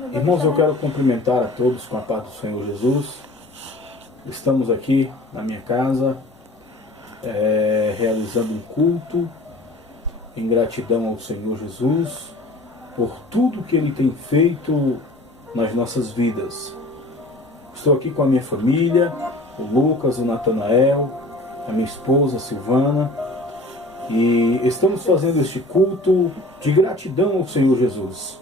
Irmãos, eu quero cumprimentar a todos com a paz do Senhor Jesus. Estamos aqui na minha casa, realizando um culto em gratidão ao Senhor Jesus por tudo que Ele tem feito nas nossas vidas. Estou aqui com a minha família, o Lucas, o Natanael, a minha esposa, a Silvana, e estamos fazendo este culto de gratidão ao Senhor Jesus.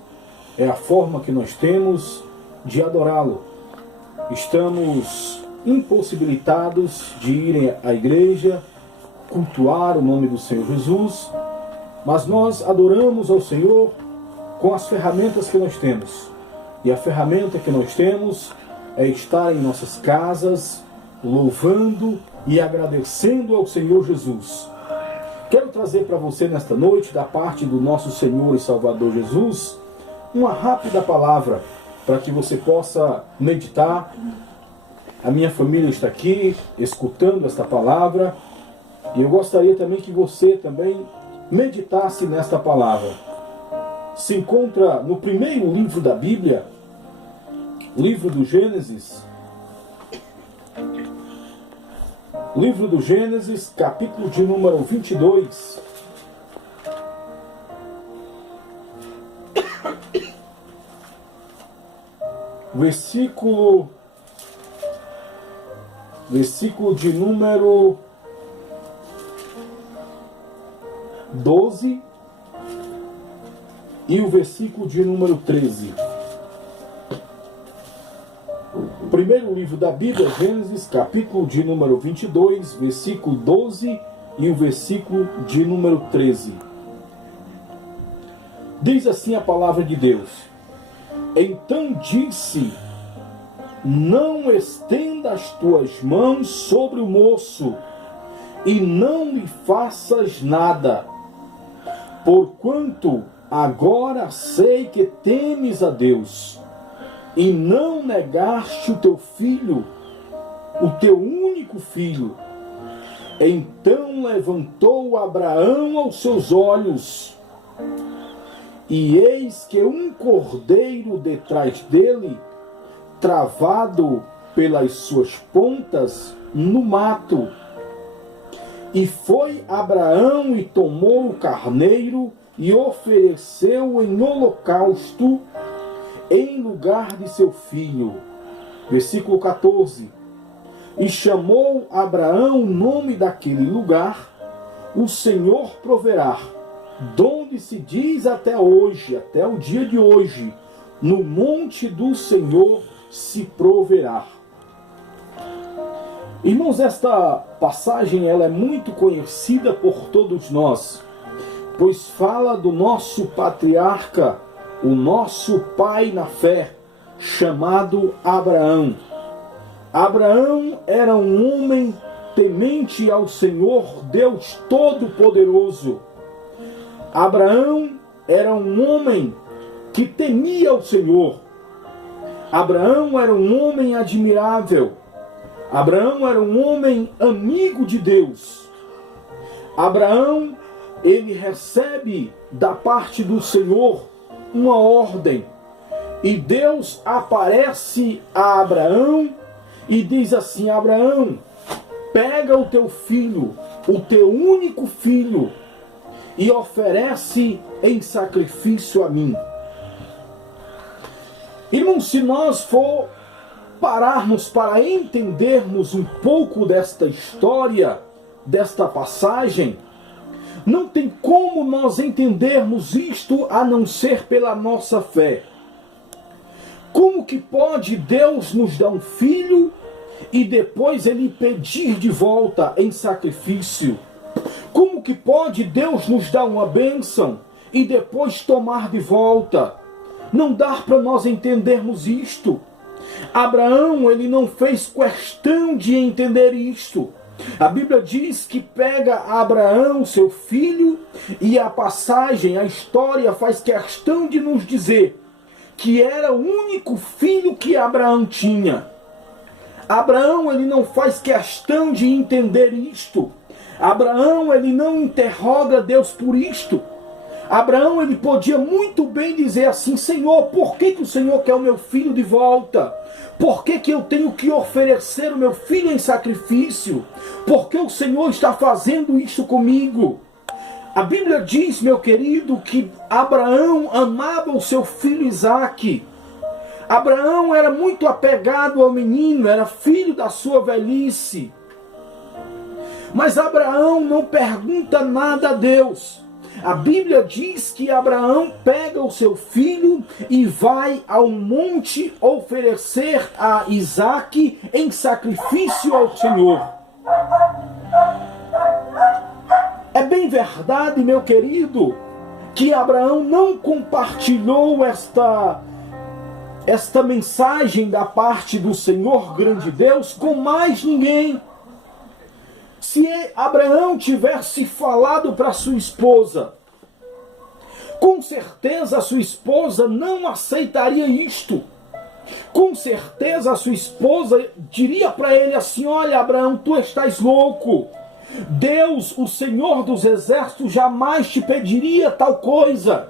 É a forma que nós temos de adorá-lo. Estamos impossibilitados de irem à igreja, cultuar o nome do Senhor Jesus, mas nós adoramos ao Senhor com as ferramentas que nós temos. E a ferramenta que nós temos é estar em nossas casas, louvando e agradecendo ao Senhor Jesus. Quero trazer para você nesta noite, da parte do nosso Senhor e Salvador Jesus, uma rápida palavra para que você possa meditar. A minha família está aqui escutando esta palavra e eu gostaria também que você também meditasse nesta palavra. Se encontra no primeiro livro da Bíblia, livro do Gênesis, capítulo de número 22. Versículo de número 12 e o versículo de número 13. Primeiro livro da Bíblia, Gênesis, capítulo de número 22, versículo 12 e o versículo de número 13. Diz assim a palavra de Deus: Então disse: Não estenda as tuas mãos sobre o moço, e não lhe faças nada, porquanto agora sei que temes a Deus, e não negaste o teu filho, o teu único filho. Então levantou Abraão aos seus olhos, e eis que um cordeiro detrás dele, travado pelas suas pontas no mato. E foi Abraão e tomou o carneiro e ofereceu em holocausto em lugar de seu filho. Versículo 14. E chamou Abraão o nome daquele lugar: O Senhor proverá, donde se diz até hoje, até o dia de hoje, no monte do Senhor se proverá. Irmãos, esta passagem ela é muito conhecida por todos nós, pois fala do nosso patriarca, o nosso pai na fé, chamado Abraão. Abraão era um homem temente ao Senhor Deus Todo-Poderoso. Abraão era um homem que temia o Senhor. Abraão era um homem admirável. Abraão era um homem amigo de Deus. Abraão, ele recebe da parte do Senhor uma ordem. E Deus aparece a Abraão e diz assim: Abraão, pega o teu filho, o teu único filho, e oferece em sacrifício a mim. Irmão, se nós for pararmos para entendermos um pouco desta história, desta passagem, não tem como nós entendermos isto a não ser pela nossa fé. Como que pode Deus nos dar um filho e depois Ele pedir de volta em sacrifício? Como que pode Deus nos dar uma bênção e depois tomar de volta? Não dá para nós entendermos isto. Abraão, ele não fez questão de entender isto. A Bíblia diz que pega Abraão, seu filho, e a passagem, a história faz questão de nos dizer que era o único filho que Abraão tinha. Abraão, ele não faz questão de entender isto. Abraão, ele não interroga Deus por isto. Abraão, ele podia muito bem dizer assim: Senhor, por que o Senhor quer o meu filho de volta? Por que eu tenho que oferecer o meu filho em sacrifício? Por que o Senhor está fazendo isso comigo? A Bíblia diz, meu querido, que Abraão amava o seu filho Isaque. Abraão era muito apegado ao menino, era filho da sua velhice. Mas Abraão não pergunta nada a Deus. A Bíblia diz que Abraão pega o seu filho e vai ao monte oferecer a Isaque em sacrifício ao Senhor. É bem verdade, meu querido, que Abraão não compartilhou esta mensagem da parte do Senhor grande Deus com mais ninguém. Se Abraão tivesse falado para sua esposa, com certeza a sua esposa não aceitaria isto. Com certeza a sua esposa diria para ele assim: olha, Abraão, tu estás louco. Deus, o Senhor dos exércitos, jamais te pediria tal coisa.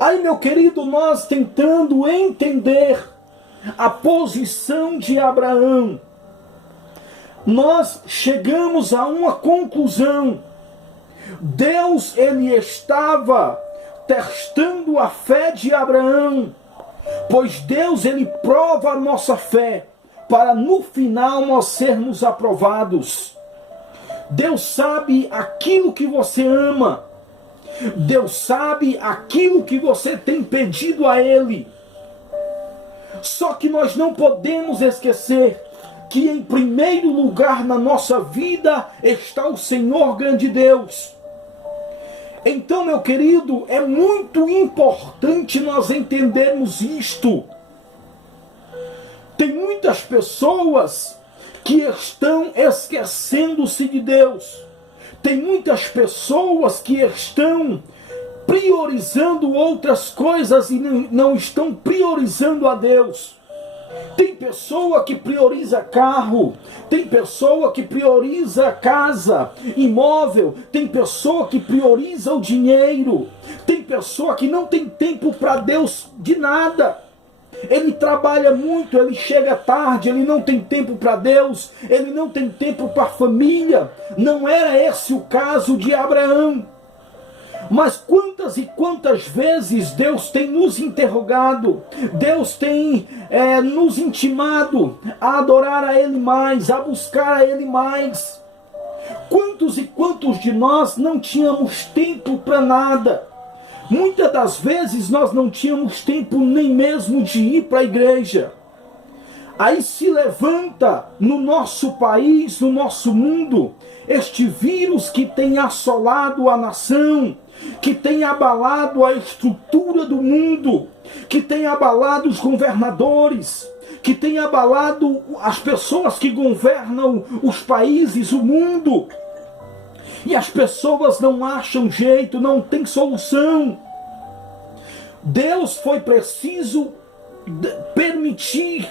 Aí, meu querido, nós tentando entender a posição de Abraão, nós chegamos a uma conclusão. Deus, ele estava testando a fé de Abraão, pois Deus, ele prova a nossa fé, para no final nós sermos aprovados. Deus sabe aquilo que você ama. Deus sabe aquilo que você tem pedido a Ele. Só que nós não podemos esquecer que em primeiro lugar na nossa vida está o Senhor grande Deus. Então, meu querido, é muito importante nós entendermos isto. Tem muitas pessoas que estão esquecendo-se de Deus. Tem muitas pessoas que estão priorizando outras coisas e não estão priorizando a Deus. Tem pessoa que prioriza carro, tem pessoa que prioriza casa, imóvel, tem pessoa que prioriza o dinheiro, tem pessoa que não tem tempo para Deus de nada. Ele trabalha muito, ele chega tarde, ele não tem tempo para Deus, ele não tem tempo para a família. Não era esse o caso de Abraão. Mas quantas e quantas vezes Deus tem nos interrogado, Deus tem nos intimado a adorar a Ele mais, a buscar a Ele mais. Quantos e quantos de nós não tínhamos tempo para nada? Muitas das vezes nós não tínhamos tempo nem mesmo de ir para a igreja. Aí se levanta no nosso país, no nosso mundo, este vírus que tem assolado a nação, que tem abalado a estrutura do mundo, que tem abalado os governadores, que tem abalado as pessoas que governam os países, o mundo. E as pessoas não acham jeito, não tem solução. Deus foi preciso permitir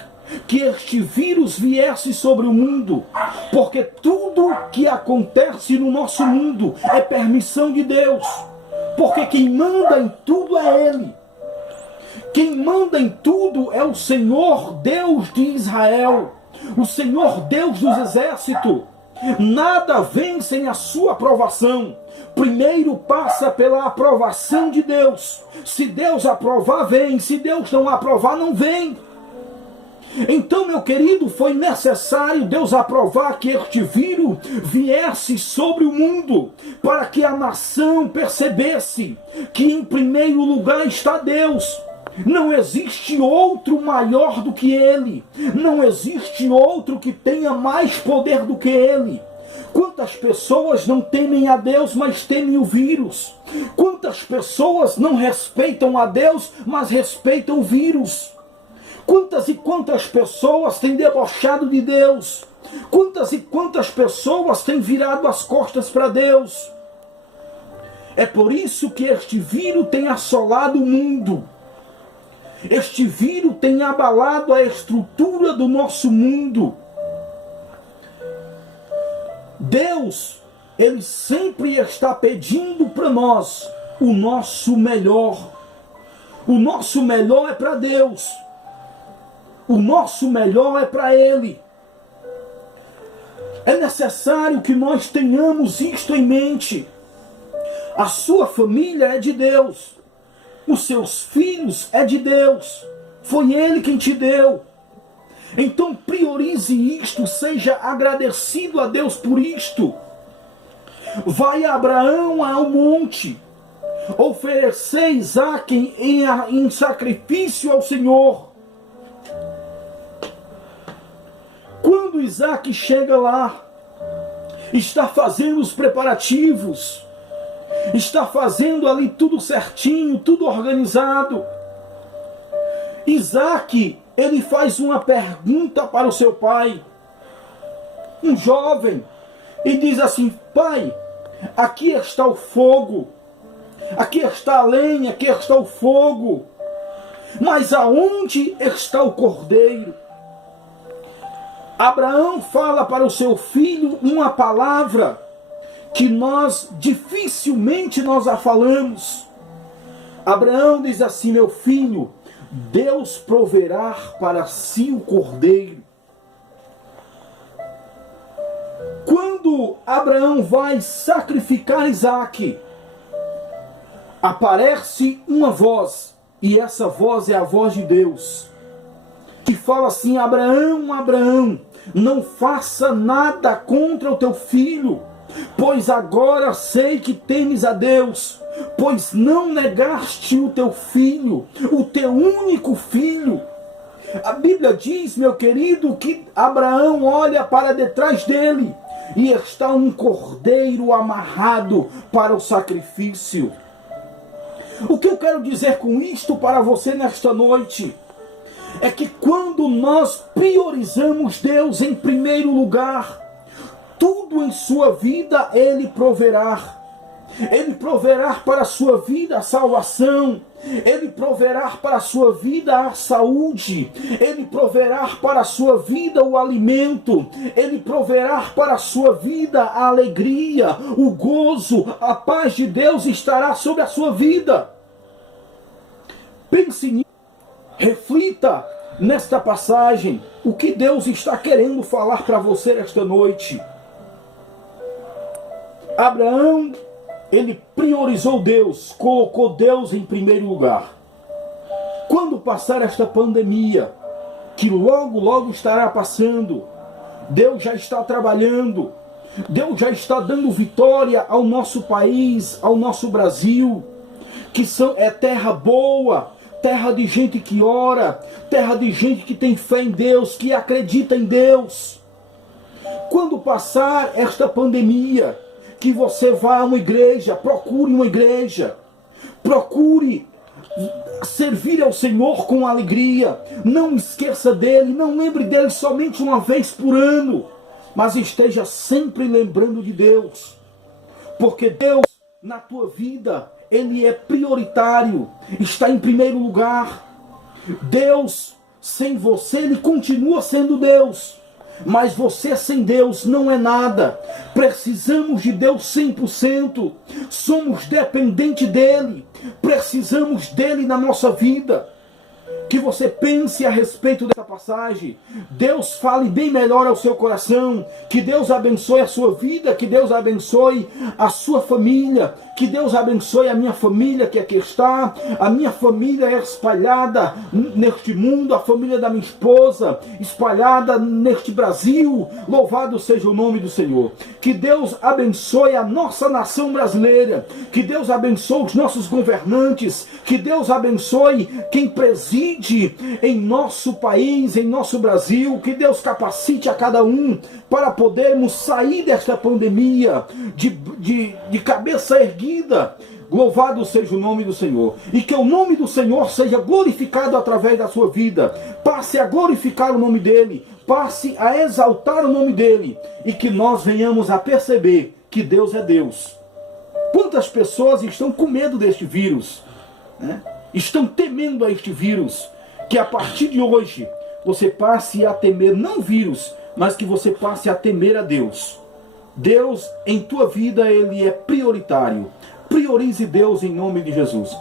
que este vírus viesse sobre o mundo, porque tudo que acontece no nosso mundo é permissão de Deus, porque quem manda em tudo é Ele. Quem manda em tudo é o Senhor Deus de Israel, o Senhor Deus dos exércitos. Nada vem sem a sua aprovação. Primeiro passa pela aprovação de Deus. Se Deus aprovar, vem. Se Deus não aprovar, não vem. Então, meu querido, foi necessário Deus aprovar que este vírus viesse sobre o mundo, para que a nação percebesse que em primeiro lugar está Deus. Não existe outro maior do que Ele. Não existe outro que tenha mais poder do que Ele. Quantas pessoas não temem a Deus, mas temem o vírus? Quantas pessoas não respeitam a Deus, mas respeitam o vírus? Quantas e quantas pessoas têm debochado de Deus? Quantas e quantas pessoas têm virado as costas para Deus? É por isso que este vírus tem assolado o mundo. Este vírus tem abalado a estrutura do nosso mundo. Deus, Ele sempre está pedindo para nós o nosso melhor. O nosso melhor é para Deus. O nosso melhor é para Ele. É necessário que nós tenhamos isto em mente. A sua família é de Deus. Os seus filhos é de Deus. Foi Ele quem te deu. Então priorize isto, seja agradecido a Deus por isto. Vai Abraão ao monte, oferecer Isaque em sacrifício ao Senhor. Quando Isaque chega lá, está fazendo os preparativos, está fazendo ali tudo certinho, tudo organizado. Isaque, ele faz uma pergunta para o seu pai, um jovem, e diz assim: pai, aqui está o fogo, aqui está a lenha, aqui está o fogo, mas aonde está o cordeiro? Abraão fala para o seu filho uma palavra que nós dificilmente nós a falamos. Abraão diz assim: meu filho, Deus proverá para si o cordeiro. Quando Abraão vai sacrificar Isaque, aparece uma voz, e essa voz é a voz de Deus, que fala assim: Abraão, Abraão, não faça nada contra o teu filho, pois agora sei que temes a Deus, pois não negaste o teu filho, o teu único filho. A Bíblia diz, meu querido, que Abraão olha para detrás dele e está um cordeiro amarrado para o sacrifício. O que eu quero dizer com isto para você nesta noite é que quando nós priorizamos Deus em primeiro lugar, tudo em sua vida Ele proverá. Ele proverá para a sua vida a salvação. Ele proverá para a sua vida a saúde. Ele proverá para a sua vida o alimento. Ele proverá para a sua vida a alegria, o gozo, a paz de Deus estará sobre a sua vida. Pense nisso. Reflita nesta passagem o que Deus está querendo falar para você esta noite. Abraão, ele priorizou Deus, colocou Deus em primeiro lugar. Quando passar esta pandemia, que logo, logo estará passando, Deus já está trabalhando, Deus já está dando vitória ao nosso país, ao nosso Brasil, que é terra boa, terra de gente que ora, terra de gente que tem fé em Deus, que acredita em Deus. Quando passar esta pandemia, que você vá a uma igreja, procure uma igreja, procure servir ao Senhor com alegria, não esqueça dele, não lembre dele somente uma vez por ano, mas esteja sempre lembrando de Deus, porque Deus na tua vida, Ele é prioritário, está em primeiro lugar. Deus, sem você, Ele continua sendo Deus. Mas você sem Deus não é nada. Precisamos de Deus 100%. Somos dependentes dEle. Precisamos dEle na nossa vida. Que você pense a respeito dessa passagem. Deus fale bem melhor ao seu coração. Que Deus abençoe a sua vida. Que Deus abençoe a sua família. Que Deus abençoe a minha família que aqui está. A minha família é espalhada neste mundo. A família da minha esposa espalhada neste Brasil. Louvado seja o nome do Senhor. Que Deus abençoe a nossa nação brasileira. Que Deus abençoe os nossos governantes. Que Deus abençoe quem preside em nosso país, em nosso Brasil. Que Deus capacite a cada um para podermos sair desta pandemia de cabeça erguida. Louvado seja o nome do Senhor. E que o nome do Senhor seja glorificado através da sua vida. Passe a glorificar o nome dEle. Passe a exaltar o nome dEle. E que nós venhamos a perceber que Deus é Deus. Quantas pessoas estão com medo deste vírus, né? Estão temendo a este vírus. Que a partir de hoje você passe a temer, não vírus, mas que você passe a temer a Deus. Deus em tua vida, Ele é prioritário. priorize Deus em nome de Jesus.